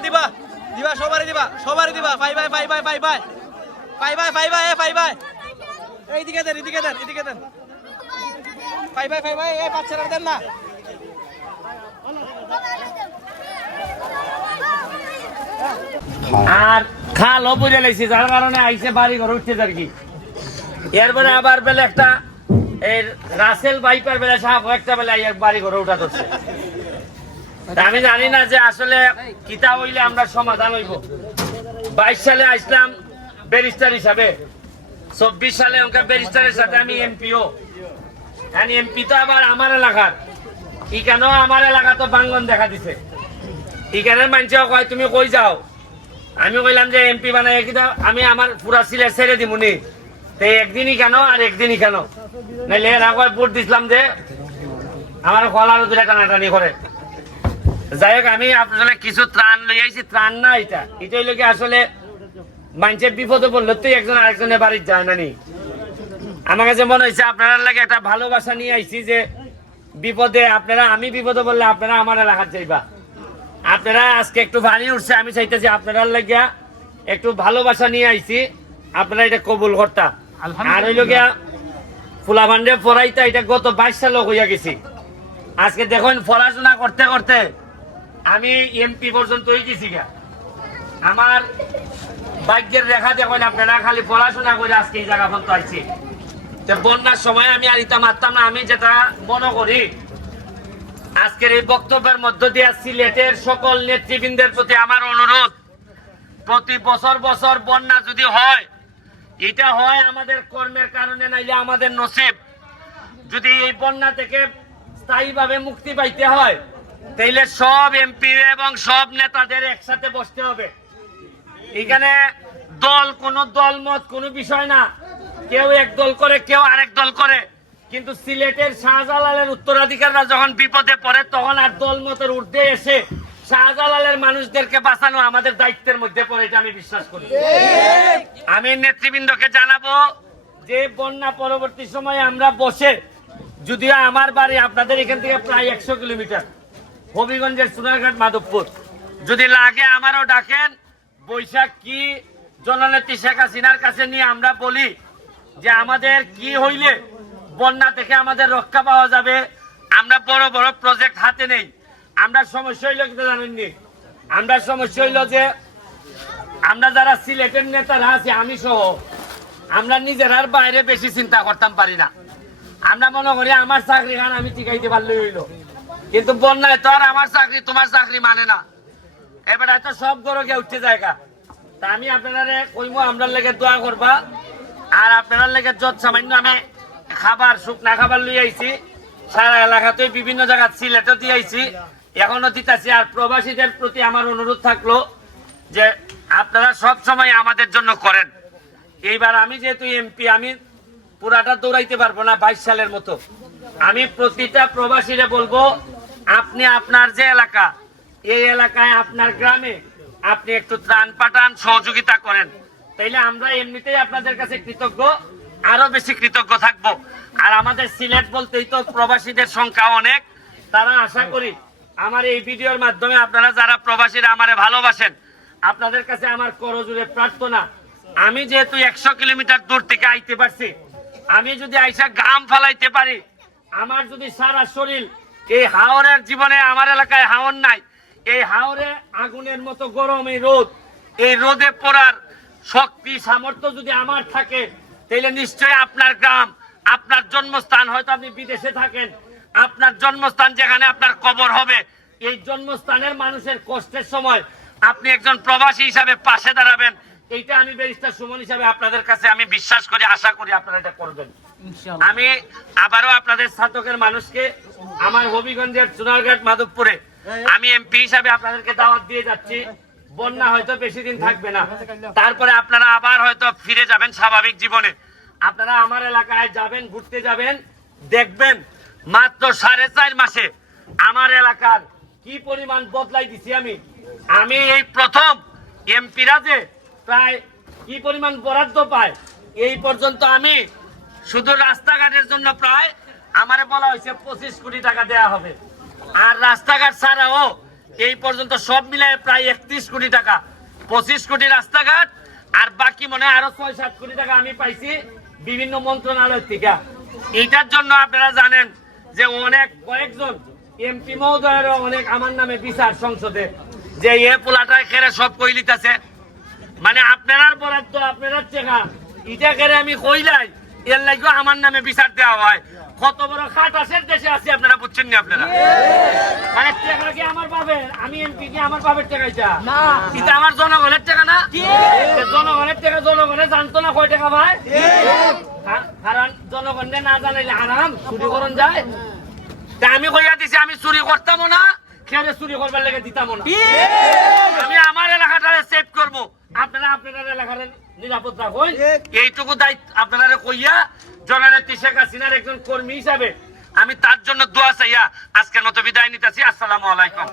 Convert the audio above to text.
দিবা দিবা সবারই দিবা সবারই দিবা ফাই বাই ফাই বাই ফাই বাই ফাই বাই ফাই বাই এ ফাই বাই এইদিকে দেন এদিকে দেন এদিকে দেন ফাই বাই ফাই বাই এই বাচ্চারা দেন না আর খালও বুঝে লাইছি যার কারণে আইসে বাড়ি ঘর উঠতে আর কি এরপরে আবার বেলে একটা এই রাসেল বাইপার বেলে সাপ একটা বেলে বাড়ি ঘরে উঠা ধরছে আমি জানি না যে আসলে কিতা হইলে আমরা সমাধান হইব। বাইশ সালে আসলাম ব্যারিস্টার হিসাবে। চব্বিশ সালে ওখানে ব্যারিস্টারের সাথে আমি এমপিও। এমপি তো আবার আমার এলাকার। ই কেন আমার এলাকা তো বাঙ্গন দেখা দিছে। এখানের মানুষ কয়, তুমি কই যাও? আমি কইলাম যে এমপি বানাই কিনা আমি আমার পুরা সিলেট ছেড়ে দিমুনি তো একদিনই কেন আর একদিনই কেন নাইলে এরা কয়, ভোট দিছিলাম যে আমার কলার দুটা টানাটানি করে। যাই হোক আমি আপনাদের কিছু ত্রাণ লই আইছি। ত্রাণ না এটা। এটা হইল কি আসলে মানুষের বিপদে পড়লে তো একজন আরেকজনের বাড়ির যায় না নি। আমার কাছে মনে হয়েছে আপনার লাগে একটা ভালোবাসা নিয়ে আইছি যে বিপদে আপনারা আমি বিপদে বললে আপনারা আমার এলাকার যাইবা। আপনারা আজকে একটু পানি উঠছে আমি চাইতেছি আপনারা লাগিয়া একটু ভালোবাসা নিয়ে আইছি। আপনারা এটা কবুল করতা। আর হইল গিয়া ফুলাভান্ডে পড়াইতা এটা গত বাইশ সাল হইয়া গেছি। আজকে দেখুন পড়াশোনা করতে করতে আমি এমপি পর্যন্ত হয়ে গেছি গা। আমার ভাগ্যের রেখা দেখুন আপনারা, খালি পড়াশোনা করে আজকে এই জায়গা পর্যন্ত আইছি। তো বন্যার সময় আমি আর ইতা মারতাম না, আমি যেটা মনে করি, আজকের এই বক্তব্যের মধ্য দিয়ে সিলেটের সকল নেতৃবৃন্দের প্রতি আমার অনুরোধ, প্রতি বছর বছর বন্যা যদি হয়, এটা হয় আমাদের কর্মের কারণে, নাইলে আমাদের নসিব। যদি এই বন্যা থেকে স্থায়ীভাবে মুক্তি পাইতে হয় তাইলে সব এমপি এবং সব নেতাদের একসাথে বসতে হবে। এখানে দল, কোন দল মত, কোনো বিষয় না। কেউ এক দল করে, কেউ আরেক দল করে। কিন্তু সিলেটের শাহজালালের উত্তরাধিকাররা যখন বিপদে পড়ে, তখন আর দল মতের ঊর্ধ্বে এসে শাহজালালের মানুষদেরকে বাঁচানো আমাদের দায়িত্বের মধ্যে পড়ে, এটা আমি বিশ্বাস করি। আমি নেতৃবৃন্দকে জানাব যে, বন্যা পরবর্তী সময়ে আমরা বসে, যদিও আমার বাড়ি আপনাদের এখান থেকে প্রায় একশো কিলোমিটার। হবিগঞ্জের সোনারঘাট মাধবপুর। যদি লাগে আমারও ডাকেন, বৈশাখ কি জননেত্রী শেখ হাসিনার কাছে নিয়ে আমরা বলি যে আমাদের কি হইলে বন্যা থেকে আমাদের রক্ষা পাওয়া যাবে। আমরা বড় বড় প্রজেক্ট হাতে নেই। আমরা সমস্যা হইল কিন্তু জানেননি আমরা সমস্যা হইল যে আমরা যারা সিলেটের নেতারা আছি, আমি সহ, আমরা নিজেরার বাইরে বেশি চিন্তা করতাম পারি না। আমরা মনে করি আমার চাকরি খান আমি টিকাইতে পারলে হইল। কিন্তু বন্যায় তো আর আমার চাকরি, তোমার চাকরি মানে না। এবার তো সব গরকে উঠতে জায়গা তা আমি আপনারা কইমো আপনার লেগে দোয়া করবা। আর আপনার লেগে যত সামান্য আমি খাবার, শুকনা খাবার লই আইছি, সারা এলাকাতে বিভিন্ন জায়গা সিলেটও দিয়ে আইছি। এখনও দিতেছি, আর প্রবাসীদের প্রতি আমার অনুরোধ থাকল যে আপনারা সব সময় আমাদের জন্য করেন। এইবার আমি যেহেতু এমপি আমি পুরাটা দৌড়াইতে পারব না বাইশ সালের মতো। আমি প্রতিটা প্রবাসীরে বলব আপনি আপনার যে এলাকা, এই এলাকায় আপনার গ্রামে আপনি একটু ত্রাণ পাঠান, সহযোগিতা করেন। তাইলে আমরা এমনিতেই আপনাদের কাছে কৃতজ্ঞ, আরও বেশি কৃতজ্ঞ থাকব। আর আমাদের সিলেট বলতেই তো প্রবাসীদের সংখ্যা অনেক। তারা আশা করি আমার এই ভিডিওর মাধ্যমে আপনারা যারা প্রবাসীরা আমারে ভালোবাসেন, আপনাদের কাছে আমার করজুড়ে প্রার্থনা, আমি যেহেতু একশো কিলোমিটার দূর থেকে আইতে পারছি, আমি যদি আইসা গাম ফালাইতে পারি, আমার যদি সারা শরীর এই হাওরের জীবনে আমার এলাকায় হাওর নাই। এই হাওরে আগুনের মতো গরম এই রোদ। এই রোদে পড়ার শক্তি, সামর্থ্য যদি আমার থাকে তাহলে নিশ্চয়ই আপনার গ্রাম, আপনার জন্মস্থান হয়তো আপনি বিদেশে থাকেন। আপনার জন্মস্থান যেখানে আপনার কবর হবে। এই জন্মস্থানের মানুষের কষ্টের সময় আপনি একজন প্রবাসী হিসাবে পাশে দাঁড়াবেন। এইটা আমি ব্যারিস্টার সুমন হিসাবে আপনাদের কাছে আমি বিশ্বাস করি, আশা করি আপনারা এটা করবেন। আমি আবারও আপনাদের ছাতকের মানুষকে আমার হবিগঞ্জের চুনারঘাট মাধবপুরে আমি এমপি হিসাবে আপনাদেরকে দাওয়াত দিয়ে যাচ্ছি। বন্যা হয়তো বেশি দিন থাকবে না। তারপরে আপনারা আবার হয়তো ফিরে যাবেন স্বাভাবিক জীবনে। আপনারা আমার এলাকায় যাবেন ঘুরতে যাবেন দেখবেন মাত্র সাড়ে চার মাসে আমার এলাকার কি পরিমাণ বদলাই দিছি আমি। আমি এই প্রথম এমপিরা যে প্রায় কি পরিমাণ বরাদ্দ পায় এই পর্যন্ত আমি শুধু রাস্তাঘাটের জন্য প্রায়, আমারে বলা হয়েছে পঁচিশ কোটি টাকা দেয়া হবে। আর রাস্তাঘাট ছাড়াও এই পর্যন্ত সব মিলায় প্রায় একত্রিশ কোটি টাকা। পঁচিশ কোটি রাস্তাঘাট, আর বাকি মনে হয় আরও ছয় সাত কোটি টাকা আমি পাইছি বিভিন্ন মন্ত্রণালয় থেকে। এইটার জন্য আপনারা জানেন যে অনেক কয়েকজন এমপি মহোদয়েরও অনেক আমার নামে বিচার সংসদে, যে এ পোলাটায় খেরে সব কইলিতেছে মানে আপনার বরাদ্দ আপনার টেকা ইটা করে আমি কইলাই এর লাগি আমার নামে বিচার দেওয়া হয়। কত বড় খাটাসের দেশে আছি আপনারা বুঝছেন নি আপনারা? মানে টেকা কি আমার বাপের? আমি এমপি কি আমার না। এটা আমার জনগণের টাকা না? জনগণের টাকা জনগণে জানতো না কয় টাকা ভাই? কা- কারণ জনগণে না জানাইলে আরাম চুরি করন যায়। আমি কইয়া দিছি আমি চুরি করতামও না খেয়ে চুরি করবার লেগে দিতাম না। আমি আমার এলাকাটা সেভ করব। আপনারা আপনাদের এলাকার নিরাপদ রাখুন। এইটুকু দায়িত্ব আপনারা কইয়া জননেত্রী শেখ হাসিনার একজন কর্মী হিসাবে আমি তার জন্য দোয়া চাইয়া আজকের মতো বিদায় নিতেছি। আসসালামু আলাইকুম।